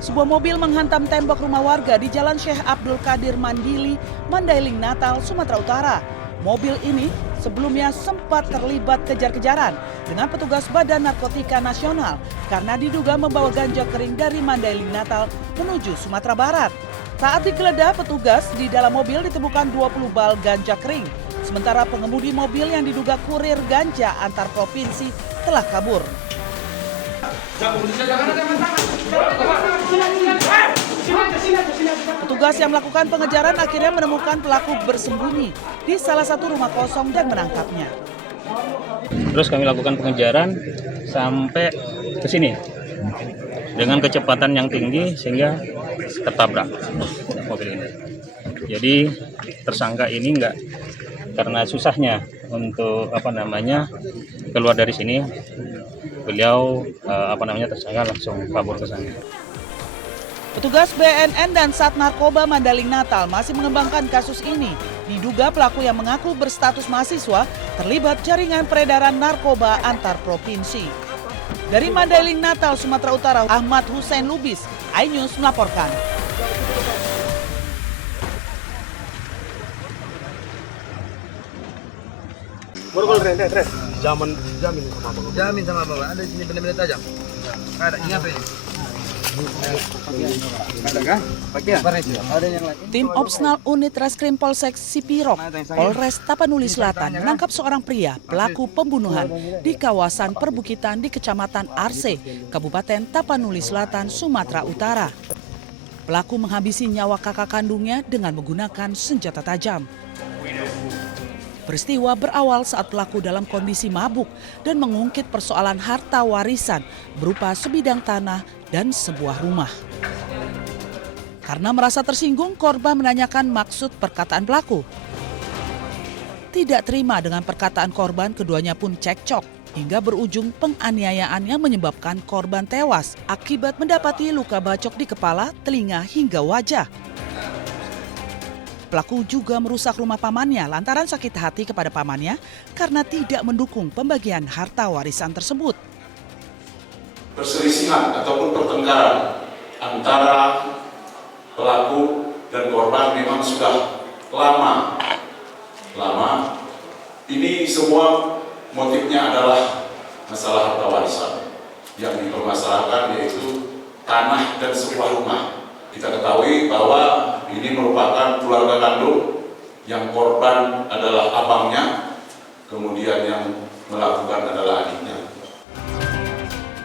Sebuah mobil menghantam tembok rumah warga di Jalan Syekh Abdul Qadir Mandili, Mandailing, Natal, Sumatera Utara. Mobil ini sebelumnya sempat terlibat kejar-kejaran dengan petugas Badan Narkotika Nasional karena diduga membawa ganja kering dari Mandailing, Natal menuju Sumatera Barat. Saat digeledah petugas, di dalam mobil ditemukan 20 bal ganja kering. Sementara pengemudi mobil yang diduga kurir ganja antar provinsi telah kabur. Petugas yang melakukan pengejaran akhirnya menemukan pelaku bersembunyi di salah satu rumah kosong dan menangkapnya. Terus kami lakukan pengejaran sampai ke sini dengan kecepatan yang tinggi sehingga ketabrak mobil ini. Jadi tersangka ini enggak, karena susahnya untuk keluar dari sini, beliau tersangka langsung kabur ke sana. Petugas BNN dan Sat Narkoba Mandailing, Natal masih mengembangkan kasus ini. Diduga pelaku yang mengaku berstatus mahasiswa terlibat jaringan peredaran narkoba antar provinsi. Dari Mandailing, Natal, Sumatera Utara, Ahmad Hussein Lubis, iNews melaporkan. Jamin sama bapak. Ada di sini benda-benda tajam. Ada ini apa ini? Tim Opsnal Unit Reskrim Polsek Sipirok, Polres Tapanuli Selatan menangkap seorang pria pelaku pembunuhan di kawasan perbukitan di Kecamatan Arse, Kabupaten Tapanuli Selatan, Sumatera Utara. Pelaku menghabisi nyawa kakak kandungnya dengan menggunakan senjata tajam. Peristiwa berawal saat pelaku dalam kondisi mabuk dan mengungkit persoalan harta warisan berupa sebidang tanah dan sebuah rumah. Karena merasa tersinggung, korban menanyakan maksud perkataan pelaku. Tidak terima dengan perkataan korban, keduanya pun cekcok hingga berujung penganiayaan yang menyebabkan korban tewas akibat mendapati luka bacok di kepala, telinga hingga wajah. Pelaku juga merusak rumah pamannya lantaran sakit hati kepada pamannya karena tidak mendukung pembagian harta warisan tersebut. Perselisihan ataupun pertengkaran antara pelaku dan korban memang sudah lama. Ini semua motifnya adalah masalah harta warisan. Yang dipermasalahkan yaitu tanah dan sebuah rumah. Kita ketahui bahwa ini merupakan keluarga kandung, yang korban adalah abangnya, kemudian yang melakukan adalah adiknya.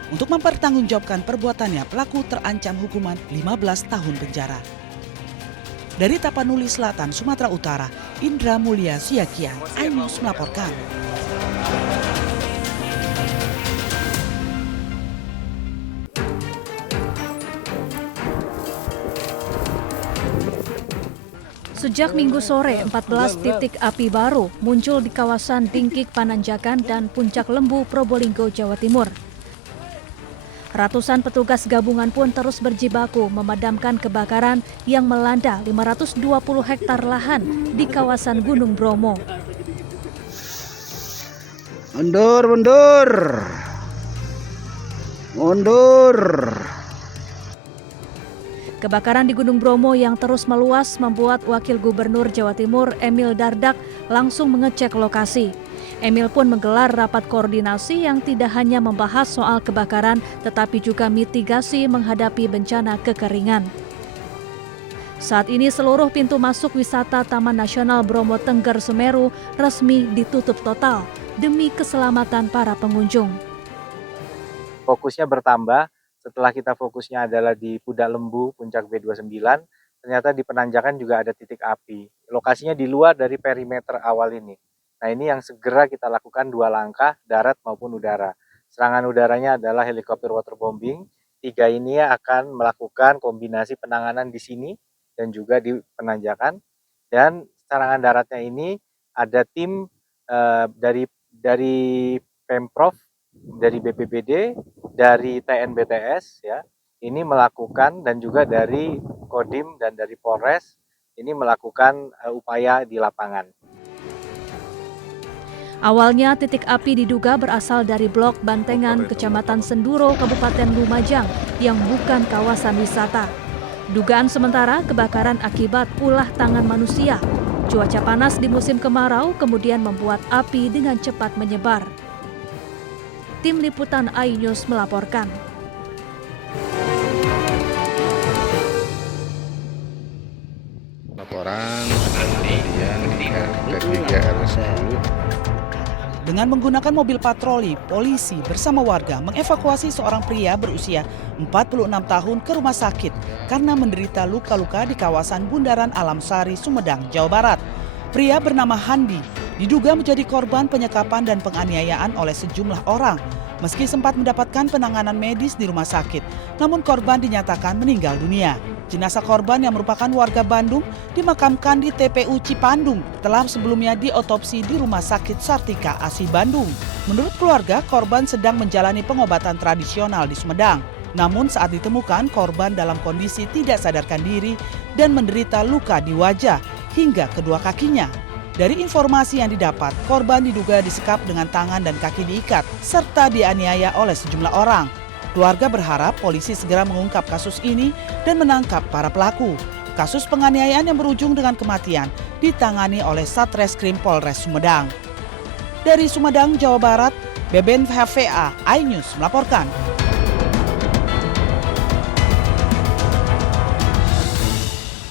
Untuk mempertanggungjawabkan perbuatannya, pelaku terancam hukuman 15 tahun penjara. Dari Tapanuli Selatan, Sumatera Utara, Indra Mulia Siakian, iNews melaporkan. Sejak Minggu sore, 14 titik api baru muncul di kawasan Dingkik, Pananjakan, dan Puncak Lembu, Probolinggo, Jawa Timur. Ratusan petugas gabungan pun terus berjibaku memadamkan kebakaran yang melanda 520 hektar lahan di kawasan Gunung Bromo. Mundur. Kebakaran di Gunung Bromo yang terus meluas membuat Wakil Gubernur Jawa Timur Emil Dardak langsung mengecek lokasi. Emil pun menggelar rapat koordinasi yang tidak hanya membahas soal kebakaran tetapi juga mitigasi menghadapi bencana kekeringan. Saat ini seluruh pintu masuk wisata Taman Nasional Bromo Tengger Semeru resmi ditutup total demi keselamatan para pengunjung. Fokusnya bertambah. Setelah kita fokusnya adalah di Pudak Lembu, Puncak B29, ternyata di Penanjakan juga ada titik api. Lokasinya di luar dari perimeter awal ini. Nah, ini yang segera kita lakukan dua langkah, darat maupun udara. Serangan udaranya adalah helikopter waterbombing. 3 ini akan melakukan kombinasi penanganan di sini dan juga di Penanjakan. Dan serangan daratnya ini ada tim dari Pemprov, dari BPBD, dari TNBTS ya, ini melakukan, dan juga dari Kodim dan dari Polres ini melakukan upaya di lapangan. Awalnya titik api diduga berasal dari blok Bantengan, Kecamatan Senduro, Kabupaten Lumajang yang bukan kawasan wisata. Dugaan sementara kebakaran akibat ulah tangan manusia. Cuaca panas di musim kemarau kemudian membuat api dengan cepat menyebar. Tim Liputan iNews melaporkan. Laporan kemudian ketiga RS10. Dengan menggunakan mobil patroli, polisi bersama warga mengevakuasi seorang pria berusia 46 tahun ke rumah sakit karena menderita luka-luka di kawasan Bundaran Alam Sari, Sumedang, Jawa Barat. Pria bernama Handi diduga menjadi korban penyekapan dan penganiayaan oleh sejumlah orang. Meski sempat mendapatkan penanganan medis di rumah sakit, namun korban dinyatakan meninggal dunia. Jenazah korban yang merupakan warga Bandung dimakamkan di TPU Cipandung setelah sebelumnya diotopsi di Rumah Sakit Sartika Asih Bandung. Menurut keluarga, korban sedang menjalani pengobatan tradisional di Sumedang. Namun saat ditemukan, korban dalam kondisi tidak sadarkan diri dan menderita luka di wajah hingga kedua kakinya. Dari informasi yang didapat, korban diduga disekap dengan tangan dan kaki diikat serta dianiaya oleh sejumlah orang. Keluarga berharap polisi segera mengungkap kasus ini dan menangkap para pelaku. Kasus penganiayaan yang berujung dengan kematian ditangani oleh Satreskrim Polres Sumedang. Dari Sumedang, Jawa Barat, Beben HVA iNews melaporkan.